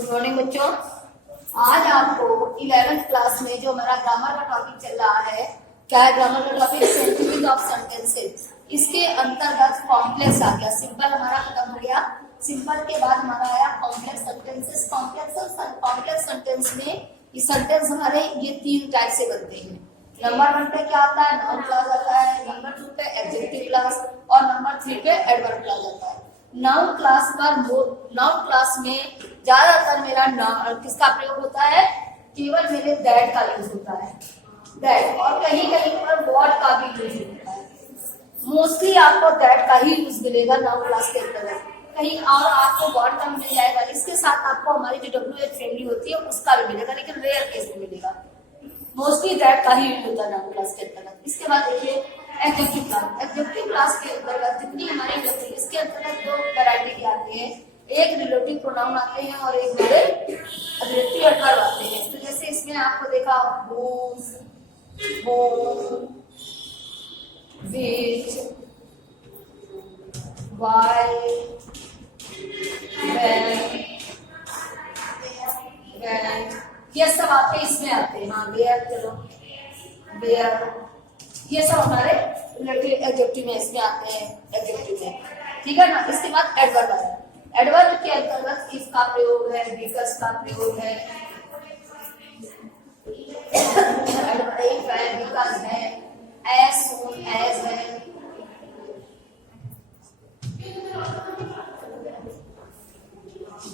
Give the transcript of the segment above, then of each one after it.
Good morning बच्चों। आज आपको 11th क्लास में जो हमारा ग्रामर का टॉपिक चल रहा है, क्या है ग्रामर का टॉपिक? Sentences of sentences. इसके अंतर्गत कॉम्प्लेक्स आ गया, सिंपल हमारा खत्म हो गया। सिंपल के बाद हमारा आया कॉम्प्लेक्स सेंटेंसेस। कॉम्प्लेक्स सेंटेंस में ये सेंटेंस हमारे ये 3 टाइप से बनते हैं। नंबर 1 पे क्या आता है? नाउन क्लॉज आता है। नंबर 2 पे एडजेक्टिव क्लॉज और नंबर 3 पे एडवर्ब क्लॉज आता है। नाउन क्लास में ज्यादातर मेरा किसका प्रयोग होता है? केवल मेरे दैट का यूज होता है, दैट, और कहीं कहीं पर व्हाट का भी यूज होता है। मोस्टली आपको दैट का ही यूज मिलेगा नाउन क्लास के अंदर, कहीं और आपको व्हाट का मिल जाएगा। इसके साथ आपको हमारी जो WH फैमिली होती है उसका भी मिलेगा, लेकिन रेयर केस में मिलेगा। मोस्टली दैट का ही यूज होता है नाउन क्लास के अंतर्गत। इसके बाद देखिए एडजेक्टिव क्लास। एडजेक्टिव क्लास के अंतर्गत जितनी हमारी इसके अंतर्गत 2 वैरायटी की आती है। एक रिलेटिव प्रोनाउन आते हैं और एक हमारे एडजेक्टिव एडवर्ब आते हैं। तो जैसे इसमें आपको देखा whose, whom, which, why, when, ये सब आपके इसमें आते हैं। हाँ where, चलो where, ये सब हमारे रिलेटिव एडजेक्टिव में इसमें आते हैं, एडजेक्टिव में, ठीक है ना। इसके बाद एडवर्ब आया। एडवर्ब के अंतर्गत इफ का प्रयोग है, बिकॉज़ का प्रयोग है, बिकॉज़ है, एज सून एज है,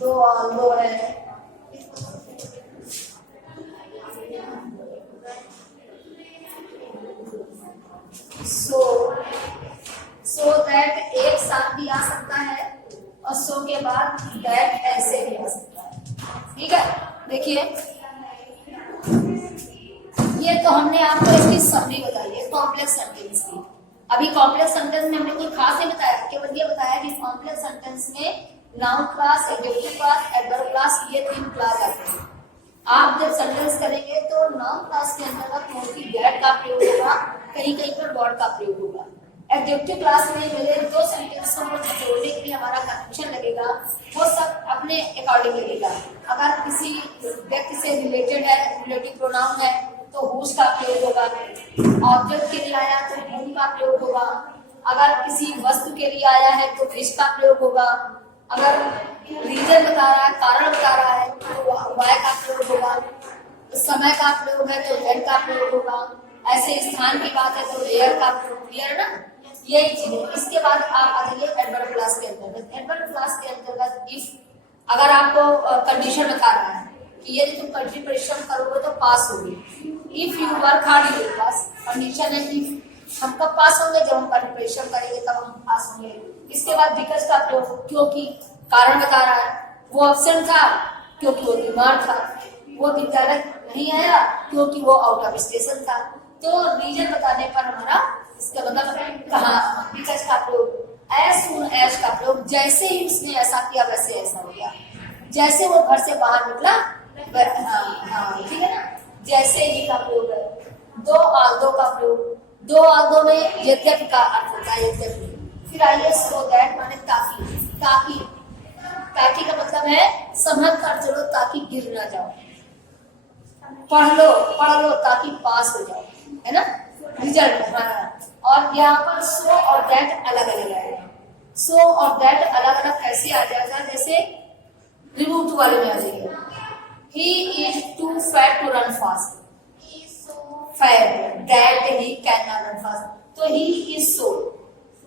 दो ऑल्दो है, सो दैट एक साथ भी आ सकता है और सो के बाद दैट ऐसे भी आ सकता है, ठीक है। देखिए ये तो हमने आपको इसकी समरी बताई है कॉम्प्लेक्स सेंटेंस की। अभी कॉम्प्लेक्स सेंटेंस में हमने कोई खास नहीं बताया, केवल ये बताया कि कॉम्प्लेक्स सेंटेंस में noun class, adjective class, adverb class, ये 3 क्लास आते हैं। आप जब सेंटेंस करेंगे तो नाउन क्लास के अंतर्गत मोस्टली दैट का प्रयोग होगा, कहीं कहीं पर व्हाट का प्रयोग होगा। एडजेक्टिव क्लास में मेरे 2 सेंटेंसों को जोड़ने के लिए हमारा कंजंक्शन लगेगा, वो सब अपने अकॉर्डिंग लगेगा। अगर किसी व्यक्ति से रिलेटेड है, रिलेटिव प्रोनाउन है, तो whose का प्रयोग होगा। ऑब्जेक्ट के लिए आया तो whom का प्रयोग होगा। अगर किसी वस्तु के लिए आया है तो which का प्रयोग होगा। अगर रीजन बता रहा है, कारण बता रहा है, तो why का प्रयोग होगा। समय का प्रयोग है तो when का प्रयोग होगा। ऐसे स्थान की बात है तो where का प्रयोग, क्लियर ना, यही चीज है। इसके बाद आप आ जाइए एडवर्ब क्लास के अंतर्गत। एडवर्ब क्लास के अंतर्गत इफ अगर आपको कंडीशन बता रहा है कि यदि तुम कठिन परिश्रम करोगे तो पास होगी, if you work hard you will pass, condition है कि हम कब पास होंगे? जब हम कठिन परिश्रम करेंगे तब हम पास होंगे। इसके बाद बिकॉज़ का प्रयोग, क्योंकि, कारण बता रहा है। वो अब्सेंट था क्योंकि वो बीमार था, वो विद्यालय नहीं आया क्योंकि वो आउट ऑफ स्टेशन था। तो रीजन बताने पर हमारा इसका मतलब कहा बिकॉज़ का प्रयोग। एज सून एज का प्रयोग, जैसे ही उसने ऐसा किया वैसे ऐसा हो गया। जैसे वो घर से बाहर निकला, ठीक है ना, जैसे ही का प्रयोग है। दो आल्दो का प्रयोग, दो आल्दो में यद्यपि का अर्थ होता है, यद्यपि। फिर आइए सो दैट माने ताकि, ताकि, ताकि का मतलब है संभल कर चलो ताकि गिर ना जाओ। पढ़ लो ताकि पास हो जाओ, है ना, रिजल्ट। हाँ, और यहाँ पर सो और दैट अलग अलग आएगा। सो और दैट अलग अलग कैसे आ जाएगा? जैसे रिमूव वाले में आ जाएगा। He is too fat to run fast. Fat that he cannot run fast. तो he is so,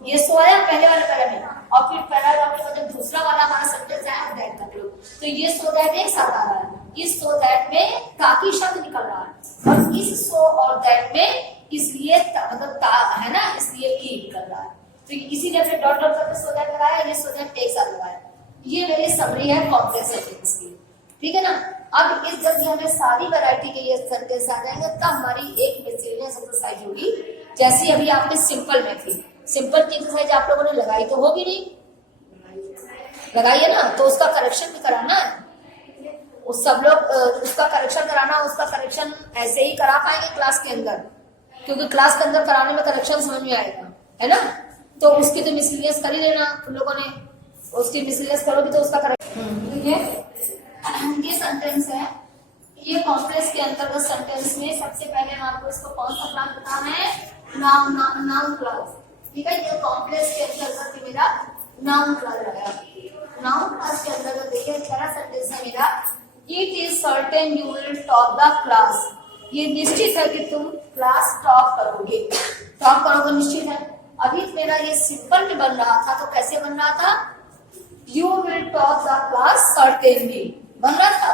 ये सो आया पहले वाले पैरा में, और फिर पैराग्राफ में जब दूसरा वाला हमारा सेंटेंस आया दैट का प्रयोग, तो ये सो दैट एक साथ आ रहा है। इस सो दैट में ताकि शब्द निकल रहा है, और इस सो और दैट में इसलिए मतलब है ना, इसलिए की निकल रहा है। तो इसीलिए फिर डॉट डॉट करके सो दैट लगाया, ये सो दैट एक साथ लगाया। ये मेरी समरी है कॉम्प्लेक्स सेंटेंस की, ठीक है ना। अब इस जब हमें सारी वैरायटी के ये सेंटेंस आ जाएंगे तब हमारी एक मिसलेनियस एक्सरसाइज होगी, जैसी अभी आपने सिंपल में थी। सिंपल की एक्सरसाइज आप लोगों ने लगाई तो होगी नहीं, लगाइए ना, तो उसका करेक्शन भी कराना है। उस सब लोग उसका करेक्शन कराना, उसका करेक्शन ऐसे ही करा पाएंगे क्लास के अंदर, क्योंकि क्लास के अंदर कराने में करेक्शन समझ में आएगा, है ना। तो उसकी तो मिसलेनियस कर ही लेना तुम लोगों ने, उसकी मिसलेनियस करोगे तो उसका करेक्शन, ठीक है। नाउन क्लास, ठीक है। ये कॉम्प्लेक्स के अंतर्गत मेरा नाउन क्लास आया। नाउन क्लास के अंतर्गत देखिए पहला सेंटेंस है मेरा, it is certain you will top the class. ये निश्चित है कि तुम क्लास टॉप करोगे, टॉप करोगे निश्चित है। अभी मेरा ये सिंपल में बन रहा था, तो कैसे बन रहा था, you will top the class certainly बन रहा था,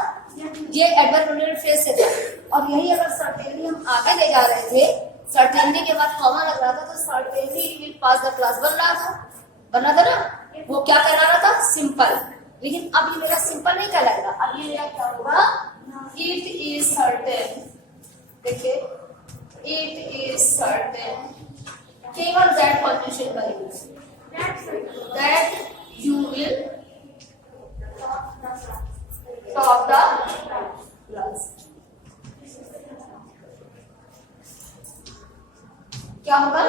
ये एडवर्बियल फ्रेज से था। और यही अगर सर्टेनली हम आगे ले जा रहे थे, सर्टेनली के बाद कॉमा लग रहा था, तो certainly you will pass the class बन रहा था ना। वो क्या कहला रहा था, सिंपल। लेकिन अब ये मेरा सिंपल नहीं कहलाएगा, अब ये मेरा क्या होगा, इट इज सर्टेन। देखिए इट इज सर्टेन, केवल दैट कंडीशन करेंगे, that you will top the class. क्या होगा,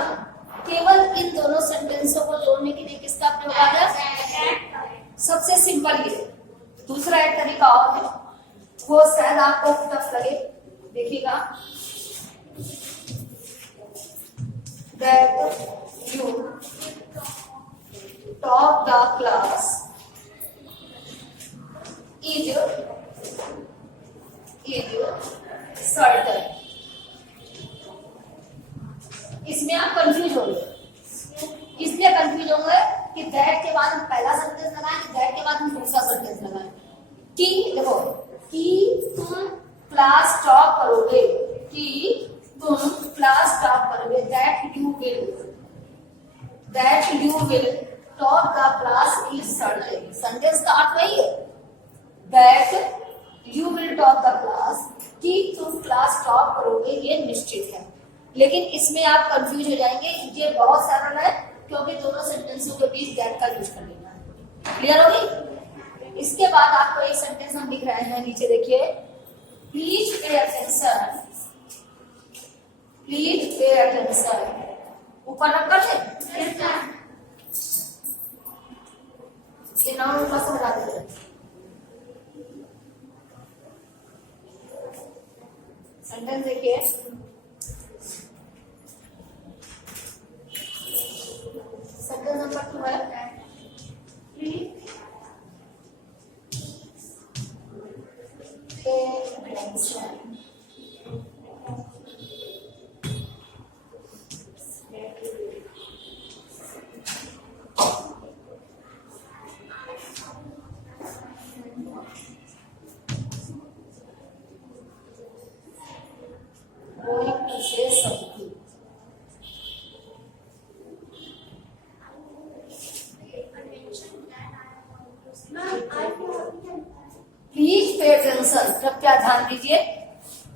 केवल इन दोनों सेंटेंसों को जोड़ने के लिए किसका प्रयोग आ गया, सबसे सिंपल ये। दूसरा एक तरीका और है, वो शायद आपको टफ लगे, देखिएगा, that you top the class is certain। इसमें आप कंफ्यूज हो गए, इसलिए कंफ्यूज होंगे कि दैट के बाद हम पहला सेंटेंस लगाएं, दैट के बाद हम दूसरा सेंटेंस लगाएं। कि देखो, कि तुम क्लास टॉप करोगे, कि तुम क्लास टॉप करोगे, that you will top the class is certain. Sentence का अर्थ वही है, that you will top the class, कि तुम क्लास टॉप करोगे, ये निश्चित है। लेकिन इसमें आप कंफ्यूज हो जाएंगे, ये बहुत सरल है, क्योंकि दोनों सेंटेंसों के बीच दैट का यूज कर लेना है। क्लियर होगी। इसके बाद आपको एक सेंटेंस हम लिख रहे हैं, नीचे देखिए, please pay attention, please pay attention. ऊपर रख कर ले, ये नाउन ऊपर से हटा देते हैं। सेंटेंस देखिए, सेंटेंस नंबर 2 है, pay attention. Going to say something। Please pay attention, कृपया ध्यान दीजिए।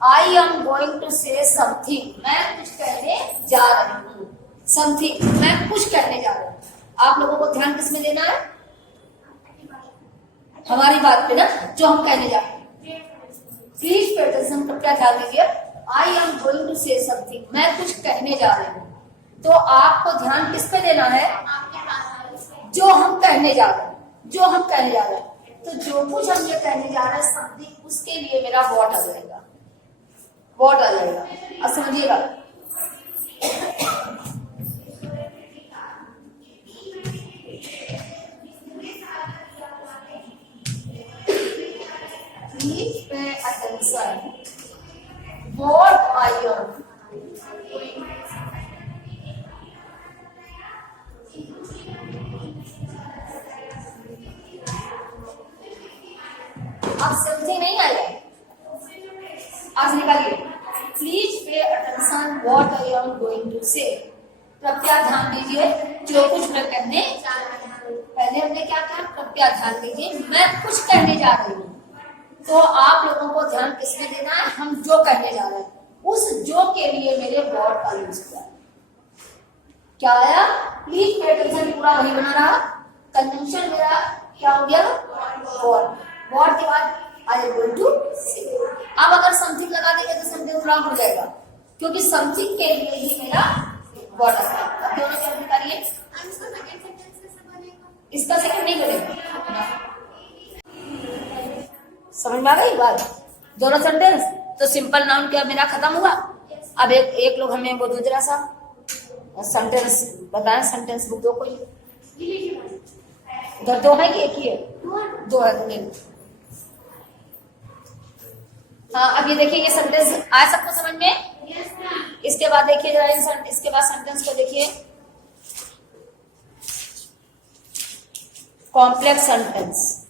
I am going to say something, मैं कुछ कहने जा रही हूँ। समथिंग, मैं कुछ कहने जा रही हूँ। आप लोगों को ध्यान किसमें देना है, हमारी बात पे ना, जो हम कहने जा रहे हैं। प्लीज पे अटेंशन, कृपया ध्यान दीजिए। I am going to say something, मैं कुछ कहने जा रही हूँ। तो आपको ध्यान किस पे देना है, जो हम कहने जा रहे हैं, जो हम कहने जा रहे हैं। तो जो कुछ हम ये कहने जा रहे हैं समथिंग, उसके लिए मेरा व्हाट आ जाएगा, व्हाट आ जाएगा। अब समझिएगा, please pay attention, what I M. अब समझे नहीं आया, आज निकालिए, please pay attention, what I am going to say. कृपया ध्यान दीजिए, जो कुछ मैं कहने, पहले हमने क्या कहा, कृपया ध्यान दीजिए, मैं कुछ कहने जा रही हूँ। तो आप लोगों को ध्यान किसमें देना है, हम जो कहने जा रहे हैं, उस जो के लिए मेरे व्हाट का यूज किया। क्या आया, प्लीज पे अटेंशन पूरा वही बना रहा, कंजंक्शन मेरा क्या हो गया, व्हाट। व्हाट के बाद आई एम गोइंग टू से। अब अगर समथिंग लगा देंगे तो सेंटेंस रॉन्ग हो जाएगा, क्योंकि समथिंग के लिए ही मेरा व्हाट आता है। अब दोनों क्या करिए, इसका सेकंड नहीं बनेगा। समझ में आ गई बात, दोनों सेंटेंस। तो सिंपल नाउन क्या मेरा खत्म हुआ। अब एक लोग हमें वो दो जरा सा सेंटेंस बताएं, सेंटेंस बुक दो कोई, इधर दो है कि एक ही है? दो है, दो नहीं। हाँ, अब ये देखिए, ये सेंटेंस आया सबको समझ में? इसके बाद देखिए जरा, इसके बाद सेंटेंस को देखिए, कॉम्प्लेक्स सेंटेंस।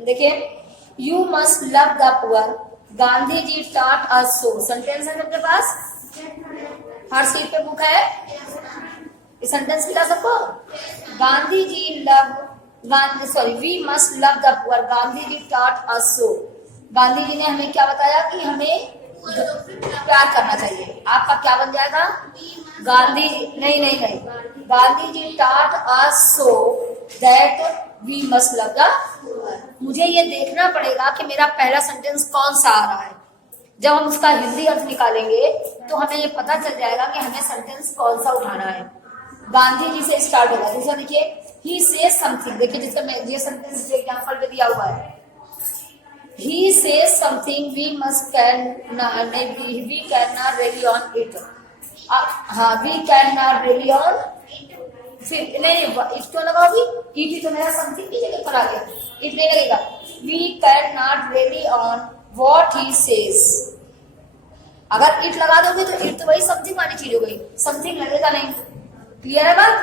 देखिए, you must love the poor, Gandhi ji taught us so. Sentence है सबके पास, हर सीट पे बुक है। ये सेंटेंस मिला सबको? Gandhi ji we must love the poor, Gandhi ji taught us so. Gandhi ji ने हमें क्या बताया कि हमें प्यार करना चाहिए। आपका क्या बन जाएगा? गांधी जी नहीं, Gandhi ji taught us so that we must love the poor. मुझे ये देखना पड़ेगा कि मेरा पहला सेंटेंस कौन सा आ रहा है। जब हम उसका हिंदी अर्थ निकालेंगे तो हमें ये पता चल जाएगा कि हमें सेंटेंस कौन सा उठाना है। गांधी जी से स्टार्ट होगा। दूसरा देखिए, ही सेज समथिंग। देखिए, जिसका मैं ये सेंटेंस एग्जांपल में दिया हुआ है, he says something we can not rely on it. हाँ, we can not rely on, फिर नहीं, इट क्यों लगाओगी? इट ही तो मेरा समथिंग की जगह पर आ गया, इट नहीं लगेगा। We can not rely on what he says. अगर इट लगा दोगे तो इट तो वही समथिंग वाली चीज हो गई, समथिंग लगेगा नहीं। क्लियर है बात?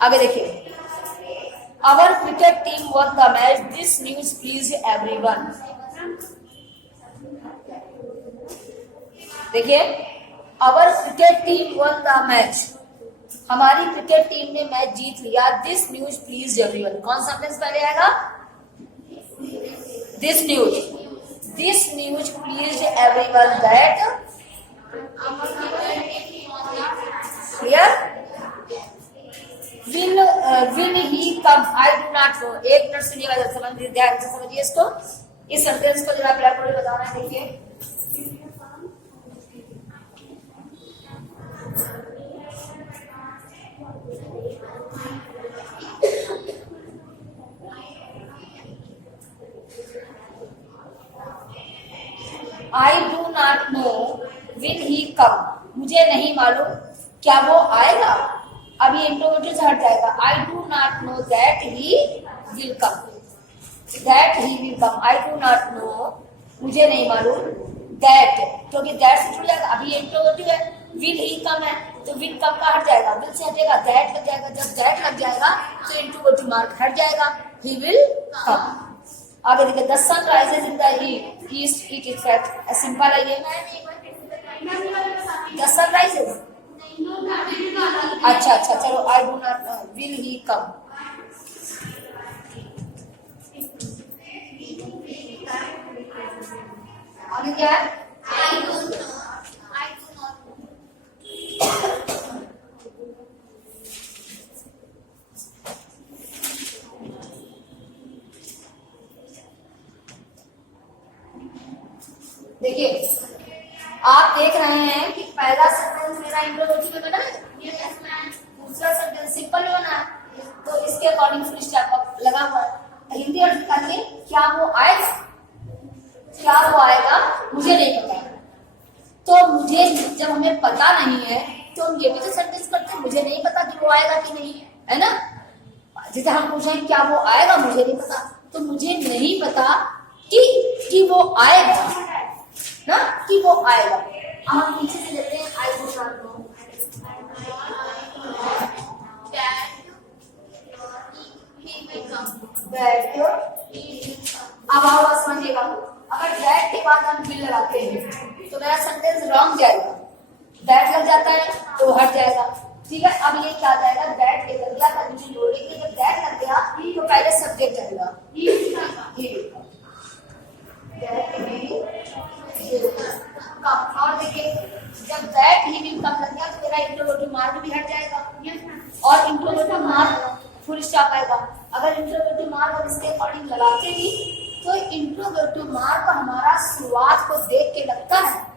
आगे देखिए, our cricket team won the match, this news please everyone. देखिए, our cricket team won the match, हमारी क्रिकेट टीम ने मैच जीत लिया। दिस न्यूज प्लीज एवरीवन, कौन सा सेंटेंस पहले आएगा? This news please everyone that. Clear? Will he come, I do not no. एक मिनट सुनिएगा, जब समझ ध्यान से समझिए इसको। इस सेंटेंस को जरा प्रैक्टिकली बताना है। देखिए, I do not know will he come, मुझे नहीं मालूम क्या वो आएगा। अब ये इंट्रोवर्टेड से हट जाएगा। आई do not know that he will come, that he will come. I do not no, मुझे नहीं मालूम, दैट, क्योंकि दैट से जुड़ जाएगा। अभी ये इंट्रोवर्टेड है, विल ही कम है तो विल कम का हट जाएगा, विल से हटेगा, दैट लग जाएगा। जब दैट लग जाएगा तो इंट्रोवर्टेड मार्क हट जाएगा, ही विल कम। आगे देखिए, the sun rises in the east, it is fact. Simple है ये। द सन राइजेस, अच्छा, चलो, I do not know will he come. आगे क्या है? I don't know, I do not know. देखिए, आप देख रहे हैं कि पहला सेंटेंस मेरा इंट्रोडक्शन में बना है, दूसरा सेंटेंस सिंपल में बना है, तो इसके अकॉर्डिंग फुल स्टॉप लगा हुआ है। हिंदी अर्थ निकालिए, क्या वो आएगा? क्या वो आएगा मुझे नहीं पता। तो मुझे, जब हमें पता नहीं है तो हम ये भी तो सेंटेंस करते हैं, मुझे नहीं पता कि वो आएगा कि नहीं, है ना? जैसे हम पूछें क्या वो आएगा, मुझे नहीं पता, तो मुझे नहीं पता कि वो आएगा ना, कि वो आएगा। अब हम पीछे से लेते हैं, आई डू नॉट नो दैट। अब आओ समझिएगा, अगर दैट के बाद हम विल लगाते हैं तो मेरा सेंटेंस रॉन्ग जाएगा। दैट लग जाता है तो हट जाएगा, ठीक है? अब ये क्या जाएगा? दैट के लग गया, कंडीशन जोड़ेंगे। जब दैट लग गया तो पहले सब्जेक्ट जाएगा, और देखिए, जब दैट ही विल कम लग गया तो मेरा इंट्रोवर्टेड मार्क भी हट जाएगा और इंट्रोवर्टेड मार्क फुल स्टॉप आएगा। अगर इंट्रोवर्टेड मार्क और इसके अकॉर्डिंग लगाते ही तो इंट्रोवर्टेड मार्क हमारा शुरुआत को देख के लगता है